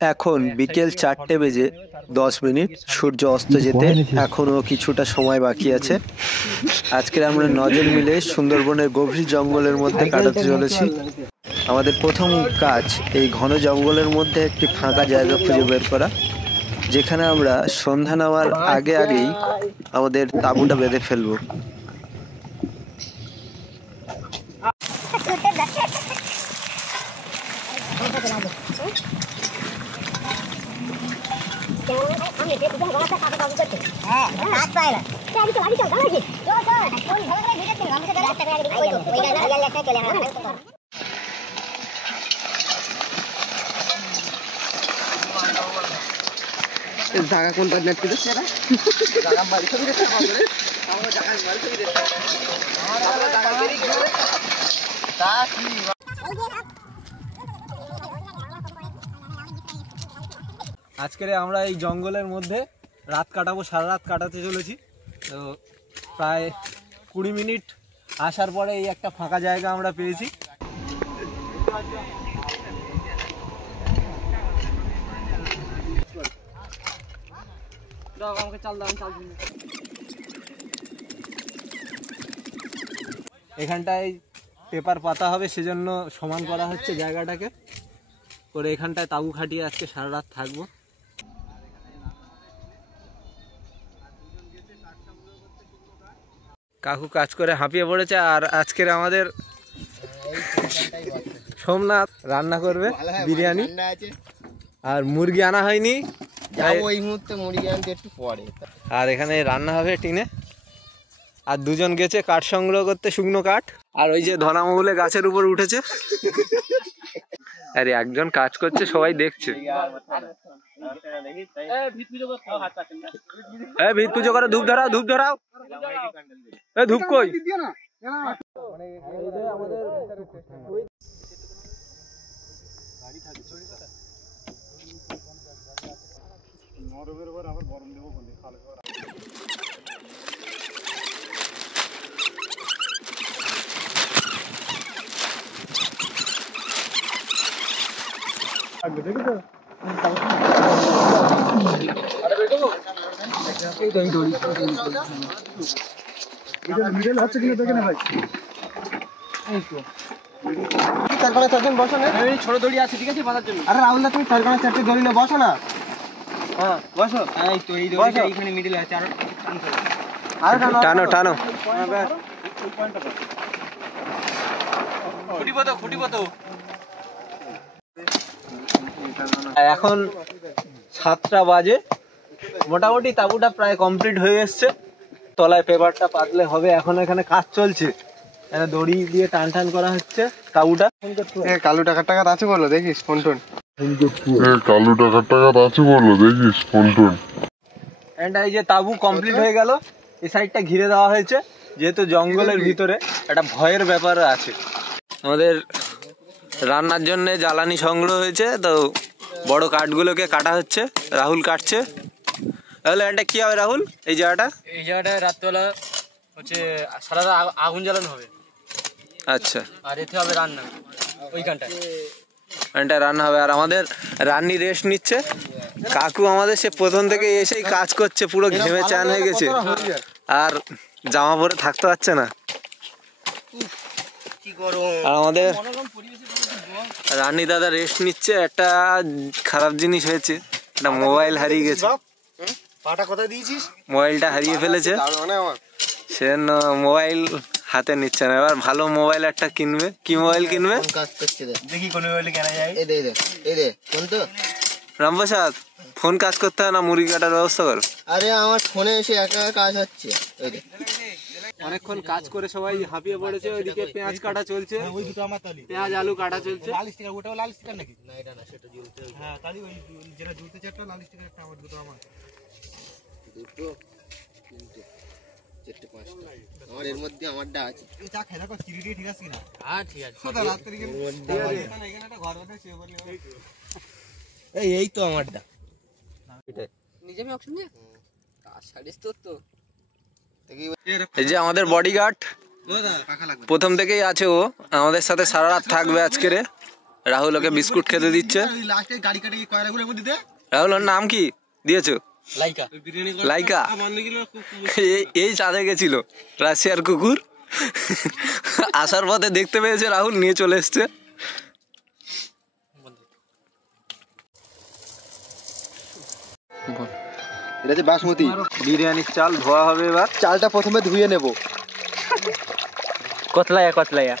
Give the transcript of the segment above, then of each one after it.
এখন বিকেল 4:10 সূর্য অস্ত যেতে এখনো কিছুটা সময় বাকি আছে। আজকে আমরা 9 জন মিলে সুন্দরবনের গভীর জঙ্গলের মধ্যে কাটাতে চলেছি। আমাদের প্রথম কাজ এই ঘন জঙ্গলের মধ্যে একটি ফাঁকা জায়গা খুঁজে বের করা, যেখানে আমরা সন্ধ্যা নামার আগেই আমাদের তাঁবুটা বেঁধে ফেলবো। জায়গা কোনটা নেটকে সেটা জায়গা বাড়ি ছবি দেখতে হবে আমরা জায়গা বাড়ি ছবি দেখতে আমরা জায়গা বেরি করে তা কি আজকে আমরা এই জঙ্গলের মধ্যে রাত কাটাবো, সারা রাত কাটাতে চলেছি। তো প্রায় 20 মিনিট আসার পরে এই একটা ফাঁকা জায়গা আমরা পেয়েছি। এখানটায় পেপার পাতা হবে, সেজন্য সমান করা হচ্ছে জায়গাটাকে করে। এখানটায় তাঁবু খাটিয়ে আজকে সারা রাত থাকবো। কাকু কাজ করে হাঁপিয়ে পড়েছে, আর আজকের আমাদের সোমনাথ রান্না করবে বিরিয়ানি, আর মুরগি আনা হয়নি, ওই মুহূর্তে মুরগি আনতে একটু পরে। আর এখানে রান্না হবে টিনে। আর দুজন গেছে কাঠ সংগ্রহ করতে, শুকনো কাঠ। আর ওই যে ধনামৌলে গাছের উপর উঠেছে, আরে একজন কাজ করছে, সবাই দেখছে। ভিত পুজো করো, ধূপ ধরাও, ধূপ ধরাও। ধূপ কই? ছোট দড়ি আছে, ঠিক আছে বাঁধার জন্য। আরে রাহুল দা, তুমি 4-4টে দড়ি নিয়ে বসো না। হ্যাঁ বসো। এই তো এই দড়িটা এইখানে মিডলে আছে, আর টানো টানো। এখন 7টা বাজে, মোটামুটি তাঁবুটা প্রায় কমপ্লিট হয়ে এসছে। তলায় পেপারটা পাতলে হবে। এখন এখানে কাজ চলছে, দড়ি দিয়ে টান টান করা হচ্ছে তাঁবুটা। কালু টাকার আছে বলো, দেখিস ফোন টোন। কালু টাকার আছে বলো, দেখিস ফোন টোন। এই যে তাঁবু কমপ্লিট হয়ে গেল। এই সাইডটা ঘিরে দেওয়া হয়েছে, যেহেতু জঙ্গলের ভিতরে একটা ভয়ের ব্যাপার আছে। আমাদের রান্নার জন্য জ্বালানি সংগ্রহ হয়েছে, তো বড় কাঠগুলোকে কাটা হচ্ছে। রাহুল কাটছে। তাহলে এটা কি হবে রাহুল? এই জায়গাটায় রাত্রেবেলা হচ্ছে সারা রাত আগুন জ্বালানো হবে। আচ্ছা, আর এতে হবে রান্না ওইখানটায়। এটা রান্না হবে। আর আমাদের রান্নি রেস্ট নিচ্ছে। কাকু আমাদের সে প্রথম থেকে এসেই কাজ করছে, পুরো ঘেমে চান হয়ে গেছে, আর জামা পরে থাকতে পারছে না। আর আমাদের রান্নি দাদা রেস্ট নিচ্ছে। একটা খারাপ জিনিস হয়েছে, একটা মোবাইল হারিয়ে গেছে। মোবাইলটা হারিয়ে ফেলেছে, সেজন্য মোবাইল হাতে নিচ্ছে না। এবার ভালো মোবাইল একটা কিনবে। কি মোবাইল কিনবে? দেখি কোন মোবাইল কেনা যায়। রামপ্রসাদ, ফোন কাজ করতে হয় না, মুরগি কাটার ব্যবস্থা করো। আরে আমার ফোনে এসে একা কাজ হচ্ছে। অনেকক্ষণ কাজ করে সবাই হাঁপিয়ে পড়েছে। ওইদিকে পেঁয়াজ কাটা চলছে, পেঁয়াজ আলু কাটা চলছে। লাল স্টিকার, ওটাও লাল স্টিকার নাকি? না এটা না, সেটা জ্বলতে। হ্যাঁ তাহলে ওই যেটা জ্বলতে চারটা লাল স্টিকার, একটা আমার, দুটো আমার। দুটো, তিনটে, চারটে, পাঁচটা। আমার এর মধ্যে আমারটা আছে। এই চা খেলা কর, চিড়ি ঠিক আছে কিনা? হ্যাঁ ঠিক আছে। সোদা রাত থেকে এখানে একটা ঘর বাঁধা শুয়ে পড়লে। এই তো আমারটা। নিজে আমি অপশন দিয়ে কাজ সারিস তো। এই যে আমাদের বডিগার্ড প্রথম থেকেই আছে, ও আমাদের সাথে সারা রাত থাকবে আজকের। রাহুল ওকে বিস্কুট খেতে দিচ্ছে। লাস্টে গাড়ি কাটে কয়লাগুলোর মধ্যে দে। রাহুল ওর নাম কি দিয়েছো? লাইকা। লাইকা। এই চাঁদে গেছিল রাশিয়ার কুকুর, আসার পথে দেখতে পেয়েছে রাহুল, নিয়ে চলে এসছে। এটা হচ্ছে বাসমতি বিরিয়ানির চাল ধোয়া হবে এবার। চালটা প্রথমে ধুয়ে নেব। কতলাইয়া কতলাইয়া।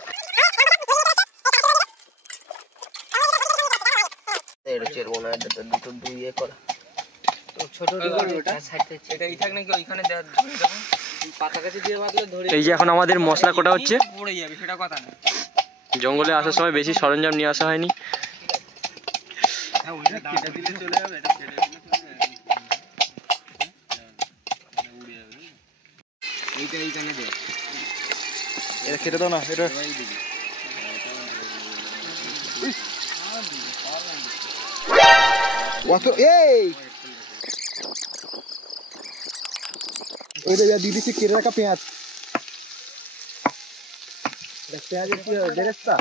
এই যে এখন আমাদের মশলা কোটা হচ্ছে। জঙ্গলে আসার সময় বেশি সরঞ্জাম নিয়ে আসা হয়নি। এটা খেতে দাও না, এটা কত এই ওইটা দিয়ে দিচ্ছি কেটে রাখা পেঁয়াজ। পেঁয়াজের কি বেরেস্তা,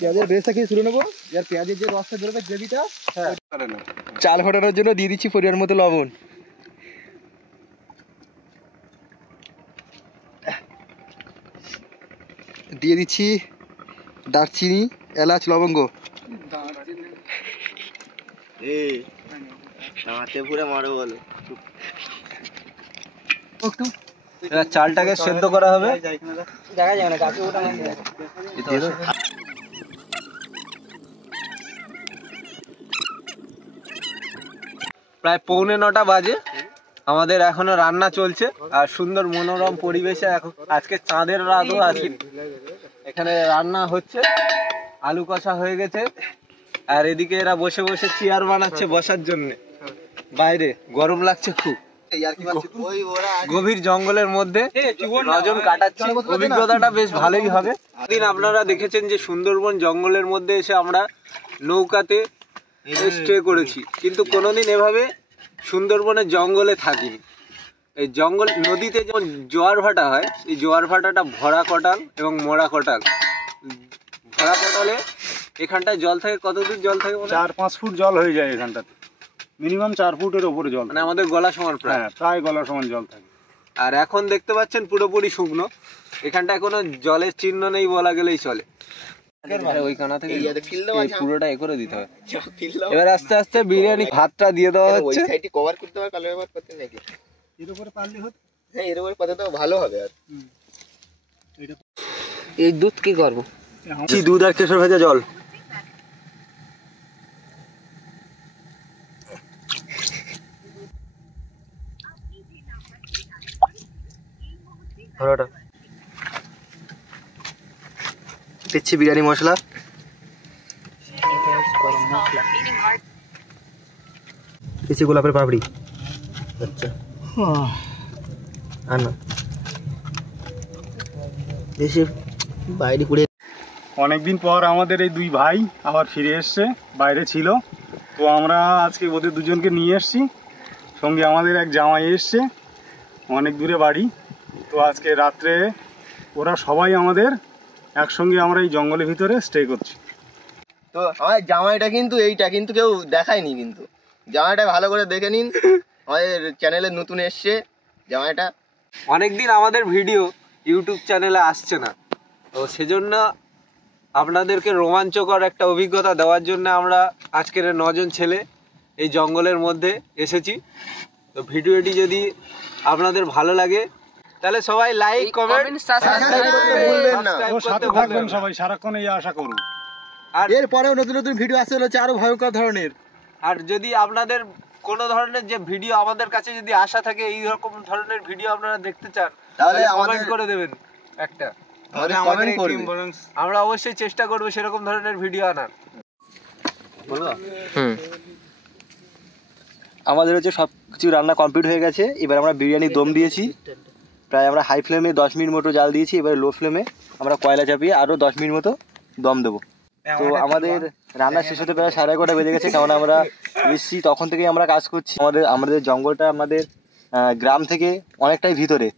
পেঁয়াজের বেরেস্তা খেয়ে শুরু নেবো। এর পেঁয়াজের যে রসটা বেরোবে গ্রেভিটা, চাল ফোটানোর জন্য দিয়ে দিচ্ছি পরিমাণ মতো লবণ। দিয়ে দিচ্ছি দারচিনি, এলাচ, লবঙ্গ। এবার চালটাকে সেদ্ধ করা হবে। দেখা যায় না কাছে ওটা প্রায় 8:45 বাজে, আমাদের এখনো রান্না চলছে আর সুন্দর মনোরম পরিবেশে এখন আজকে চাঁদের রাতও আছে। এখানে রান্না হচ্ছে, আলু কষা হয়ে গেছে, আর এদিকে এরা বসে বসে চেয়ার বানাচ্ছে বসার জন্য। বাইরে গরম লাগছে খুব, গভীর জঙ্গলের মধ্যে নজন কাটাচ্ছি, অভিজ্ঞতাটা বেশ ভালোই হবে। দিন আপনারা দেখেছেন যে সুন্দরবন জঙ্গলের মধ্যে এসে আমরা নৌকাতে স্টে করেছি, কিন্তু কোনোদিন এভাবে সুন্দরবনের জঙ্গলে থাকিনি। এই জঙ্গল নদীতে যখন জোয়ার ভাটা হয়, এই জোয়ার ভাটাটা ভরা কটাল এবং মরা কটাল। ভরা কটালে এখানটায় জল থাকে, কতদূর জল থাকে? 4-5 ফুট জল হয়ে যায় এখানটাতে, মিনিমাম 4 ফুটের উপরে জল, মানে আমাদের গলা সমান প্রায়। হ্যাঁ, প্রায় গলা সমান জল থাকে। আর এখন দেখতে পাচ্ছেন পুরোপুরি শুকনো, এখানটায় কোনো জলের চিহ্ন নেই বলা গেলেই চলে। ওই কানা থেকে এই পুরোটা এ করে দিতে হবে। এবার আস্তে আস্তে বিরিয়ানি ভাতটা দিয়ে দেওয়া হচ্ছে। কভার করতে হবে, কালো ব্যবহার করতে নাকি এর উপরে পারলে হতো। হ্যাঁ, এর উপরে পাতা তো ভালো হবে। আর এই দুধ কি করবো? দুধ আর কেশর ভেজা জল। দিচ্ছি বিরিয়ানি মশলা, দিচ্ছি গোলাপের পাপড়ি। আচ্ছা, আর না দেশে বাইরে করে। অনেকদিন পর আমাদের এই 2 ভাই আবার ফিরে এসছে, বাইরে ছিল তো আমরা আজকে ওদের দুজনকে নিয়ে এসছি, সঙ্গে আমাদের এক জামাই এসছে, অনেক দূরে বাড়ি। তো আজকে রাত্রে ওরা সবাই আমাদের একসঙ্গে আমরা এই জঙ্গলের ভিতরে স্টে করছি। তো আমার জামাইটা কিন্তু এইটা কিন্তু কেউ দেখায়নি, কিন্তু জামাইটা ভালো করে দেখে নিন। আমাদের চ্যানেলে নতুন এসছে জামাইটা। অনেকদিন আমাদের ভিডিও ইউটিউব চ্যানেলে আসছে না, তো সেজন্য আপনাদেরকে রোমাঞ্চকর একটা অভিজ্ঞতা দেওয়ার জন্য আমরা আজকের 9 জন ছেলে এই জঙ্গলের মধ্যে এসেছি। তো ভিডিওটি যদি আপনাদের ভালো লাগে তাহলে সবাই লাইক, কমেন্ট, সাবস্ক্রাইব করতে ভুলবেন না। তো সাথে থাকবেন সবাই, সারাক্ষণ এই আশা করুন। আর এরপরেও নতুন নতুন ভিডিও আসতে হচ্ছে আরো ভয়ঙ্কর ধরনের। আর যদি আপনাদের কোনো ধরনের যে ভিডিও আমাদের কাছে যদি আশা থাকে, এই রকম ধরনের ভিডিও আপনারা দেখতে চান, তাহলে কমেন্ট করে দেবেন একটা, কমেন্ট করবেন। আমরা অবশ্যই চেষ্টা করব সেরকম ধরনের ভিডিও আনার। বলবো আমাদের হচ্ছে সব কিছু রান্না কমপ্লিট হয়ে গেছে। এবার আমরা বিরিয়ানি দম দিয়েছি, প্রায় আমরা হাই ফ্লেমে 10 মিনিট মতো জাল দিয়েছি। এবার লো ফ্লেমে আমরা কয়লা চাপিয়ে আরও 10 মিনিট মতো দম দেবো। তো আমাদের রান্না শেষ হতে প্রায় 11:30 বেজে গেছে, কারণ আমরা এসছি তখন থেকেই আমরা কাজ করছি। আমাদের জঙ্গলটা আমাদের গ্রাম থেকে অনেকটাই ভিতরে,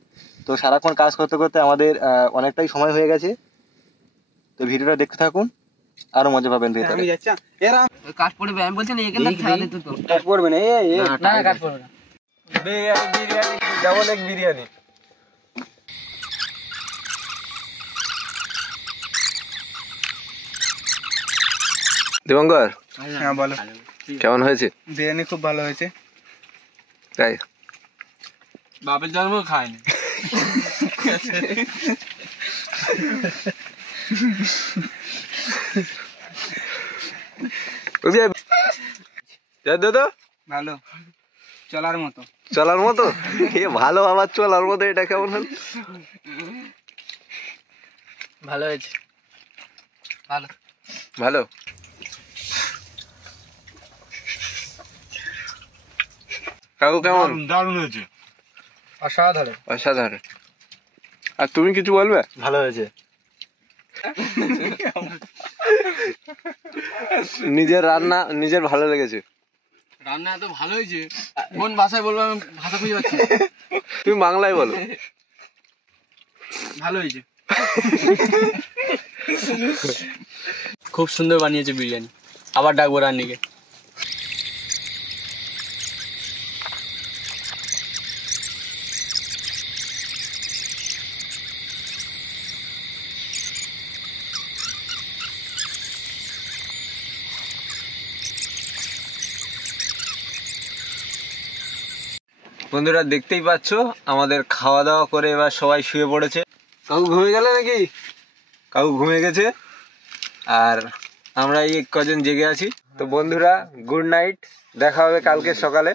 তো সারাক্ষণ কাজ করতে করতে আমাদের অনেকটাই সময় হয়ে গেছে। তো ভিডিওটা দেখতে থাকুন, আরো মজা পাবেন ভেতরে। আমি যাচ্ছি এরা কাট পড়বে আমি বলছি না এখানে খেলা দিত তো কাট পড়বে না না কাট পড়বে না বিরিয়ানি ডাবল এগ বিরিয়ানি। দিবঙ্কর, হ্যাঁ বলো। কেমন হয়েছে? বিরিয়ানি খুব ভালো হয়েছে। তাই বাপের জন্ম খায়নি দাদা ভালো চলার মতো। চলার মতো? এ ভালো আবার চলার মতো, এটা কেমন হল? ভালো হয়েছে ভালো ভালো। কাকু কেমন? দারুণ হয়েছে, অসাধারণ অসাধারণ। আর তুমি কিছু বলবে? ভালো হয়েছে। নিজের রান্না নিজের ভালো লেগেছে। রান্না এত ভালো হয়েছে কোন ভাষায় বলবো আমি ভাষা খুঁজে পাচ্ছি না। তুমি বাংলায় বলো। ভালো হয়েছে খুব সুন্দর বানিয়েছে বিরিয়ানি, আবার ডাকবো রান্নিকে। বন্ধুরা দেখতেই পাচ্ছ আমাদের খাওয়া দাওয়া করে এবার সবাই শুয়ে পড়েছে। কাকু ঘুমিয়ে গেলে নাকি? কাকু ঘুমিয়ে গেছে আর আমরা এই কজন জেগে আছি। তো বন্ধুরা গুড নাইট, দেখা হবে কালকে সকালে।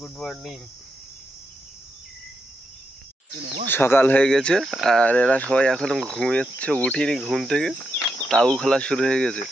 Good morning. সকাল হয়ে গেছে আর এরা সবাই এখনো ঘুমিয়েছে, উঠিনি ঘুম থেকে। তাবু খোলা শুরু হয়ে গেছে।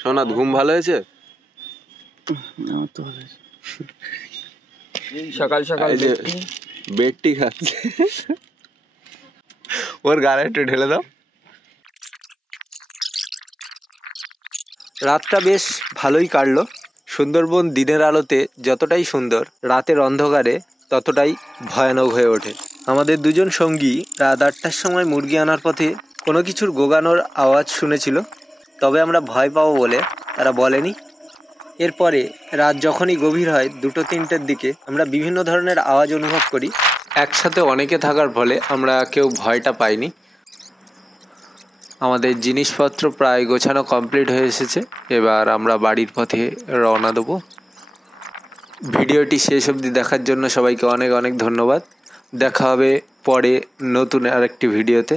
সোনাদ ঘুম ভালো হয়েছে? সকাল সকাল এই যে বেডটি খাচ্ছে, ওর গালে একটু ঢেলে দাও। রাতটা বেশ ভালোই কাটলো। সুন্দরবন দিনের আলোতে যতটাই সুন্দর, রাতের অন্ধকারে ততটাই ভয়ানক হয়ে ওঠে। আমাদের দুজন সঙ্গী রাত 8টার সময় মুরগি আনার পথে কোনো কিছুর গোগানোর আওয়াজ শুনেছিল, তবে আমরা ভয় পাবো বলে তারা বলেনি। এরপরে রাত যখনই গভীর হয় 2-3টের দিকে আমরা বিভিন্ন ধরনের আওয়াজ অনুভব করি। একসাথে অনেকে থাকার ফলে আমরা কেউ ভয়টা পাইনি। আমাদের জিনিসপত্র প্রায় গোছানো কমপ্লিট হয়ে এসেছে, এবার আমরা বাড়ির পথে রওনা দেবো। ভিডিওটি শেষ অবধি দেখার জন্য সবাইকে অনেক অনেক ধন্যবাদ। দেখা হবে পরে নতুন আরেকটি ভিডিওতে।